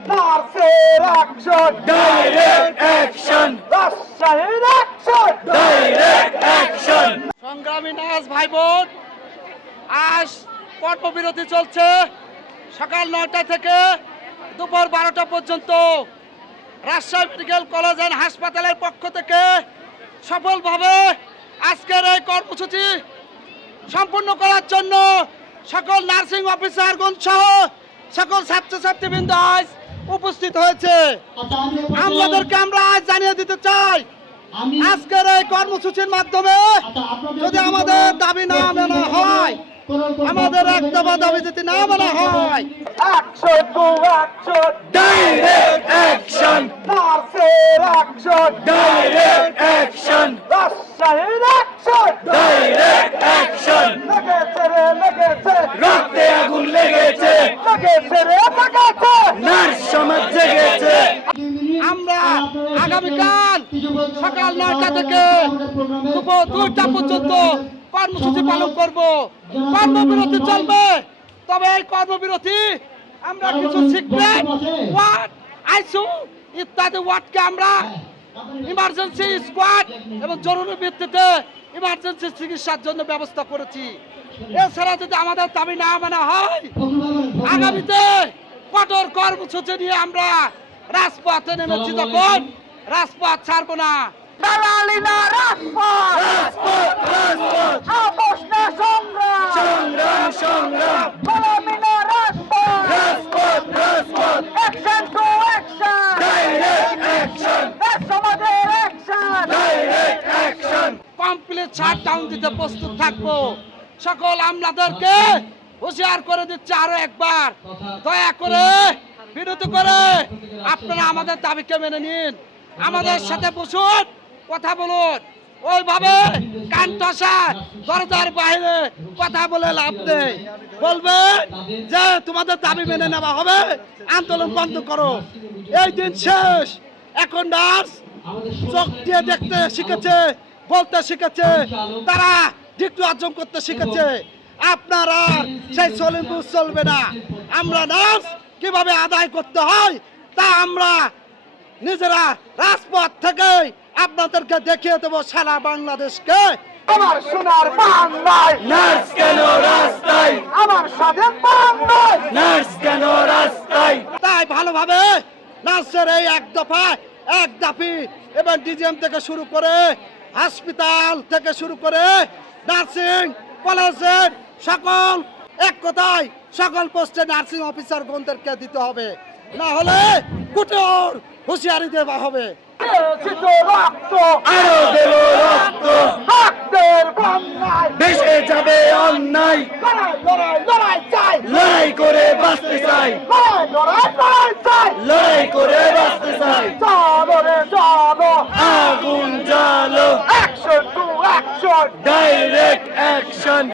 Action direct action রাজশাহীর action direct action সংগ্রামী নাচ ভাই বোন আজ কর্মবিরতি চলছে। সকাল নয়টা থেকে দুপুর বারোটা পর্যন্ত রাজশাহী মেডিকেল কলেজ অ্যান্ড হাসপাতালের পক্ষ থেকে সফলভাবে আজকের এই কর্মসূচি সম্পূর্ণ করার জন্য সকল নার্সিং অফিসারগণ সহ সকল ছাত্রছাত্রীবৃন্দ আজ উপস্থিত হয়েছে। আমাদেরকে আমরা আজ জানিয়ে দিতে চাই। আজকের এই কর্মসূচির মাধ্যমে যদি আমাদের দাবি না মানা হয় আমাদের এক দফা দাবি যদি না মানা হয়। ডাইরেক্ট অ্যাকশন নার্সের অ্যাকশন ডাইরেক্ট অ্যাকশন রাজশাহীর আমরা আগামীকাল সকাল নয়টা থেকে দুপুর দুইটা পর্যন্ত কর্মসূচি পালন করব। কর্মবিরতি চলবে তবে এই কর্মবিরতি আমরা কিছু সিক্রেট ওয়ার্ড আইসু ইত্যাদি ওয়ার্ডকে আমরা ইমার্জেন্সি স্কোয়াড এবং জরুরি ভিত্তিতে ইমার্জেন্সি চিকিৎসার জন্য ব্যবস্থা করেছি। এছাড়া যদি আমাদের দাবি না মানা হয় আগামীতে কঠোর কর্মসূচি নিয়ে আমরা রাজপথে নেমেছি তখন রাজপথ ছাড়বো না। রাজপথ রাজপথ আপোষ না সংগ্রাম সংগ্রাম সংগ্রাম গোলামি না রাজপথ রাজপথ রাজপথ action to action direct action সমাজের action direct action complete shutdown দিতে প্রস্তুত থাকব। সকল আমলাদেরকে হুঁশিয়ার করে দিচ্ছে আরও একবার। দয়া করে বিরতি করে আপনারা আমাদের দাবিকে মেনে নিন। আমাদের সাথে বসুন, কথা বলুন। ওইভাবে কান ঠসা, দরজার বাইরে কথা বলে লাভ নেই। বলবেন যে তোমাদের দাবি মেনে নেওয়া হবে, আন্দোলন বন্ধ করো। এই দিন শেষ। এখন নার্স চোখ দিয়ে দেখতে শিখেছে বলতে শিখেছে তারা ডিগ্রি অর্জন করতে শিখেছে। আপনারা সেই সলিমপুর চলবে না। আমরা নার্স কীভাবে আদায় করতে হয় তা আমরা নিজেরা রাজপথ থেকে আপনাদেরকে দেখিয়ে দেবো সারা বাংলাদেশকে। আমার সোনার বাংলায়। নার্স কেন রাস্তায়? আমার স্বাধীন বাংলায়। নার্স কেন রাস্তায়? তাই ভালোভাবে নার্সের এই এক দফা এক দাফি এবং ডিজিএম থেকে শুরু করে হাসপাতাল থেকে শুরু করে নার্সিং কলেজের সকল এক কথায় সকল পোস্টে নার্সিং অফিসার গণদেরকে দিতে হবে। না হলে কুটোর হুঁশিয়ারি দেওয়া হবে। ভেসে যাবে অন্যায়। করে বাঁচতে চাই। লড়াই করে বাঁচতে চাই। direct action.